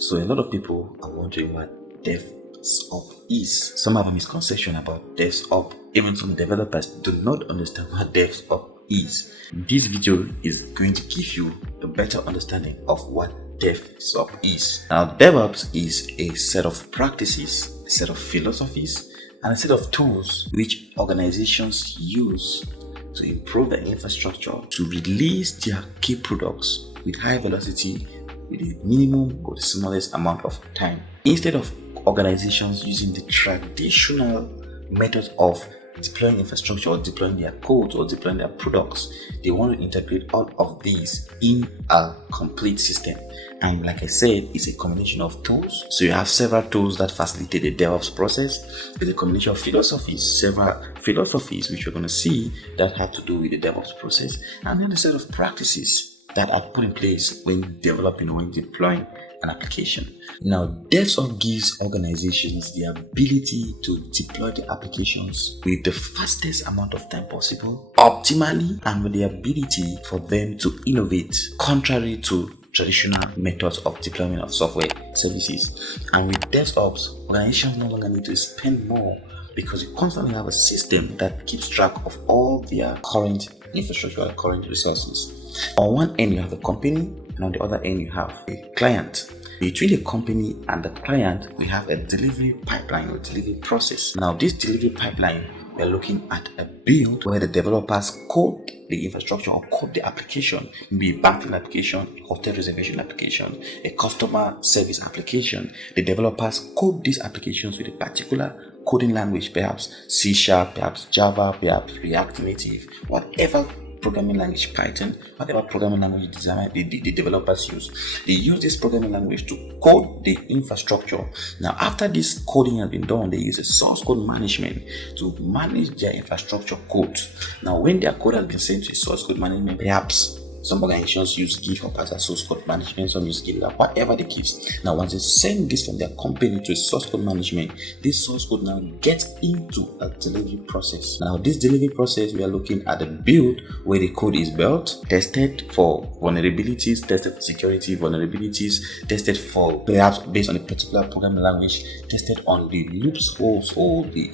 So a lot of people are wondering what DevOps is. Some have a misconception about DevOps. Even some developers do not understand what DevOps is. This video is going to give you a better understanding of what DevOps is. Now, DevOps is a set of practices, a set of philosophies, and a set of tools which organizations use to improve their infrastructure to release their key products with high velocity with the minimum or the smallest amount of time. Instead of organizations using the traditional methods of deploying infrastructure or deploying their codes or deploying their products, they want to integrate all of these in a complete system. And like I said, it's a combination of tools. So you have several tools that facilitate the DevOps process. It's a combination of philosophies, several philosophies which we're going to see that have to do with the DevOps process, and then a set of practices that are put in place when developing or when deploying an application. Now, DevOps gives organizations the ability to deploy the applications with the fastest amount of time possible, optimally, and with the ability for them to innovate contrary to traditional methods of deployment of software services. And with DevOps, organizations no longer need to spend more because you constantly have a system that keeps track of all their current infrastructure and current resources. On one end, you have the company, and on the other end, you have a client. Between the company and the client, we have a delivery pipeline or delivery process. Now, this delivery pipeline, we're looking at a build where the developers code the infrastructure or code the application, maybe a banking application, a hotel reservation application, a customer service application. The developers code these applications with a particular coding language, perhaps C#, perhaps Java, perhaps React Native, whatever programming language, Python, whatever programming language the developers use. They use this programming language to code the infrastructure. Now, after this coding has been done, they use a source code management to manage their infrastructure code. Now, when their code has been sent to a source code management, perhaps some organizations use GitHub as a source code management, some use GitLab, whatever the case. Now, once they send this from their company to a source code management, this source code now gets into a delivery process. Now, this delivery process, we are looking at a build where the code is built, tested for vulnerabilities, tested for security vulnerabilities, tested for perhaps based on a particular programming language, tested on the loopholes or the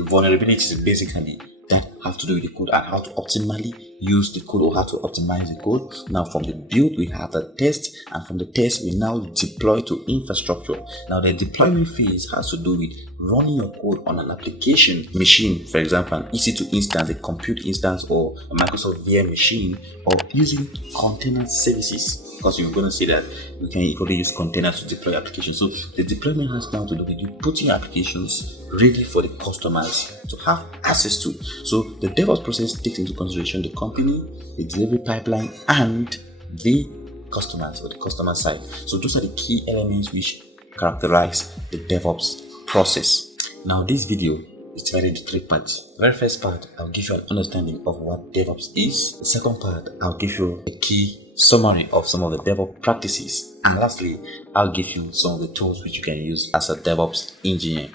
vulnerabilities basically that have to do with the code and how to optimally use the code or how to optimize the code. Now, from the build, we have the test, and from the test, we now deploy to infrastructure. Now, the deployment phase has to do with running your code on an application machine, for example, an EC2 instance, a compute instance, or a Microsoft VM machine, or using container services. Because you're going to see that we can equally use containers to deploy applications. So the deployment has now to do with you putting applications ready for the customers to have access to. So the DevOps process takes into consideration the company, the delivery pipeline, and the customers or the customer side. So those are the key elements which characterize the DevOps process. Now, this video is divided into 3 parts. The very first part, I'll give you an understanding of what DevOps is. The second part, I'll give you a key summary of some of the DevOps practices, and lastly, I'll give you some of the tools which you can use as a DevOps engineer.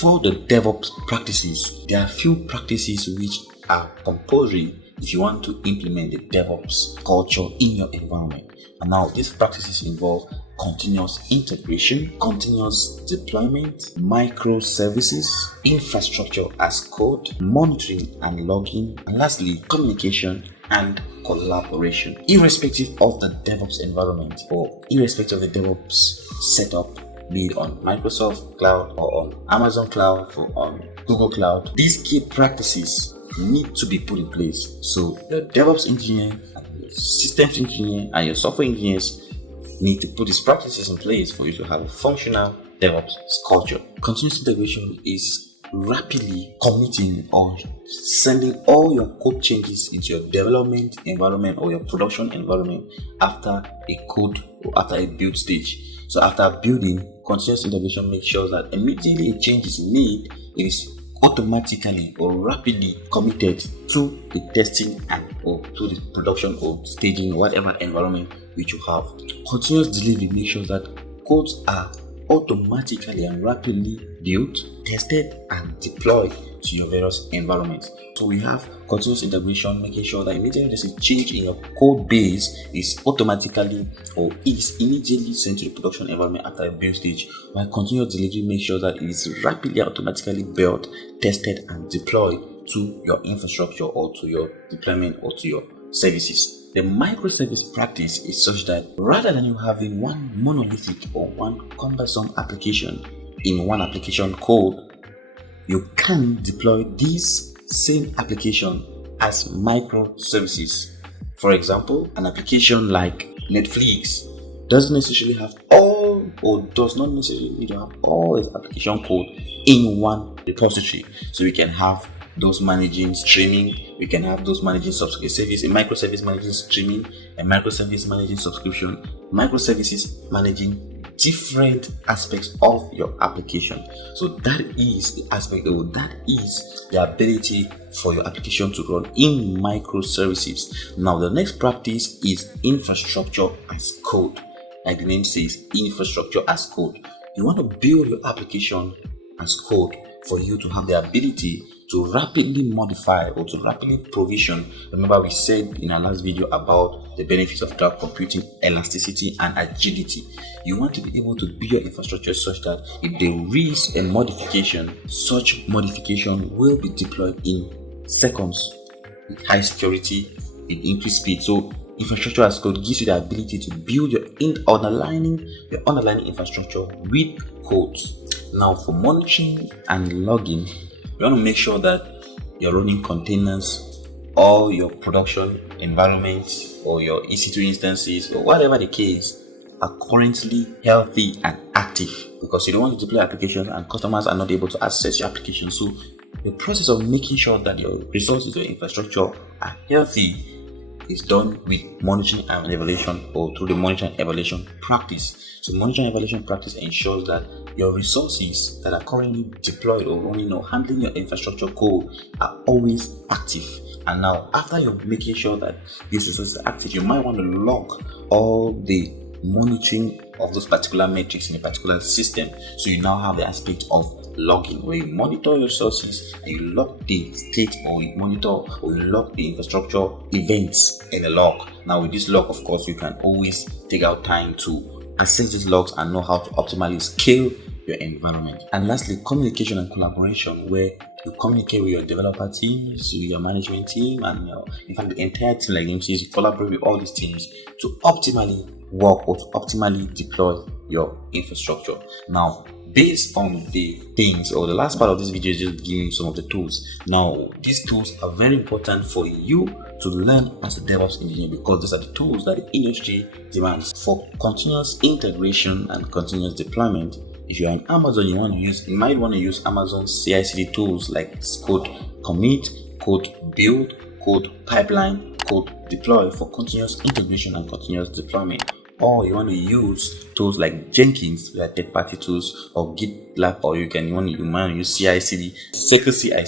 For the DevOps practices, there are few practices which are compulsory if you want to implement the DevOps culture in your environment. And now these practices involve continuous integration, continuous deployment, microservices, infrastructure as code, monitoring and logging, and lastly, communication and collaboration. Irrespective of the DevOps environment or irrespective of the DevOps setup, be it on Microsoft Cloud or on Amazon Cloud or on Google Cloud, these key practices need to be put in place. So your DevOps engineer, your systems engineer, and your software engineers need to put these practices in place for you to have a functional DevOps culture. Continuous integration is rapidly committing or sending all your code changes into your development environment or your production environment after a code or after a build stage. So after building, continuous integration makes sure that immediately a change is made, it is automatically or rapidly committed to the testing and or to the production or staging, whatever environment which you have. Continuous delivery makes sure that codes are automatically and rapidly built, tested, and deployed to your various environments. So we have continuous integration, making sure that immediately there's a change in your code base is automatically or is immediately sent to the production environment after a build stage, while continuous delivery makes sure that it is rapidly automatically built, tested, and deployed to your infrastructure or to your deployment or to your services. The microservice practice is such that rather than you having one monolithic or one cumbersome application in one application code, you can deploy this same application as microservices. For example, an application like Netflix doesn't necessarily have all or does not necessarily need to have all its application code in one repository. So we can have those managing streaming, we can have those managing service, a microservice managing streaming, a microservice managing subscription, microservices managing different aspects of your application. So that is the aspect, or that is the ability for your application to run in microservices. Now the next practice is infrastructure as code. Like the name says, infrastructure as code. You want to build your application as code for you to have the ability to rapidly modify or to rapidly provision. Remember, we said in our last video about the benefits of cloud computing, elasticity and agility. You want to be able to build your infrastructure such that if there is a modification, such modification will be deployed in seconds with high security, with increased speed. So infrastructure as code gives you the ability to build your underlying infrastructure with codes. Now for monitoring and logging, you want to make sure that you're running containers, all your production environments or your EC2 instances or whatever the case are currently healthy and active, because you don't want to deploy applications and customers are not able to access your application. So the process of making sure that your resources, your infrastructure are healthy is done with monitoring and evaluation, or through the monitoring and evaluation practice. So monitoring and evaluation practice ensures that your resources that are currently deployed or running or handling your infrastructure code are always active. And now after you're making sure that these resources are active, you might want to log all the monitoring of those particular metrics in a particular system. So you now have the aspect of logging, where you monitor your resources and you log the state, or you monitor or you log the infrastructure events in a log. Now with this log, of course, you can always take out time to assess these logs and know how to optimally scale your environment. And lastly, communication and collaboration, where you communicate with your developer teams, with your management team, and in fact the entire team, like MCs, you collaborate with all these teams to optimally work or to optimally deploy your infrastructure. Now, based on the things, or the last part of this video is just giving some of the tools. Now, these tools are very important for you to learn as a DevOps engineer, because these are the tools that the industry demands for continuous integration and continuous deployment. If you're on Amazon, you might want to use Amazon CI/CD tools like code commit, code build, code pipeline, code deploy for continuous integration and continuous deployment. Or you want to use tools like Jenkins, like third-party tools, or GitLab, or you might want to use CI/CD, Circle CI.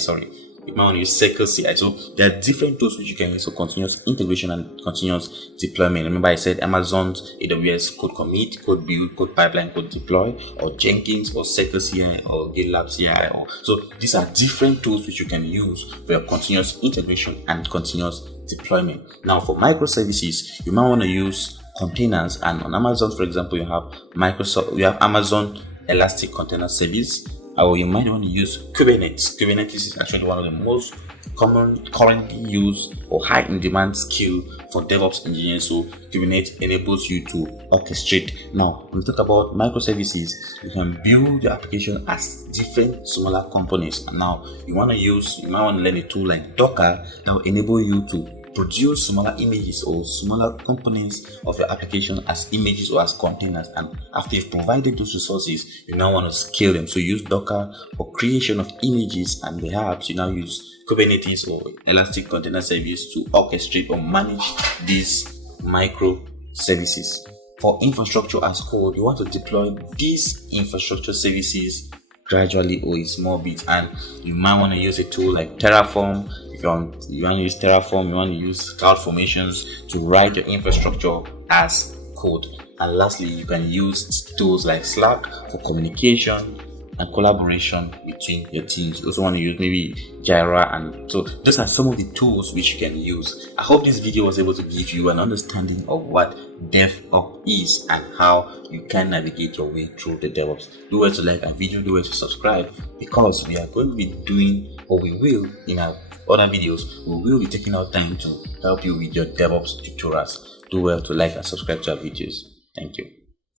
You might want to use Circle CI. So there are different tools which you can use for continuous integration and continuous deployment. Remember, I said Amazon's AWS code commit, code build, code pipeline, code deploy, or Jenkins, or Circle CI, or GitLab CI. So these are different tools which you can use for your continuous integration and continuous deployment. Now, for microservices, you might want to use containers, and on Amazon, for example, you have Amazon Elastic Container Service, or you might want to use Kubernetes. Kubernetes is actually one of the most common currently used or high in demand skill for DevOps engineers. So Kubernetes enables you to orchestrate. Now, when we talk about microservices, you can build your application as different smaller components. And now you might want to learn a tool like Docker that will enable you to produce smaller images or smaller components of your application as images or as containers. And after you've provided those resources, you now want to scale them. So you use Docker for creation of images, and perhaps you now use Kubernetes or Elastic Container Service to orchestrate or manage these microservices. For infrastructure as code, you want to deploy these infrastructure services gradually or in small bits, and you might want to use a tool like Terraform. If you want to use Terraform, you want to use cloud formations to write your infrastructure as code. And lastly, you can use tools like Slack for communication and collaboration between your teams. You also want to use maybe Jira, and so those are some of the tools which you can use. I hope this video was able to give you an understanding of what DevOps is and how you can navigate your way through the DevOps. Do well to like our video, do well to subscribe, because we are going to be doing, or we will in our other videos, we will be taking our time to help you with your DevOps tutorials. Do well to like and subscribe to our videos. Thank you.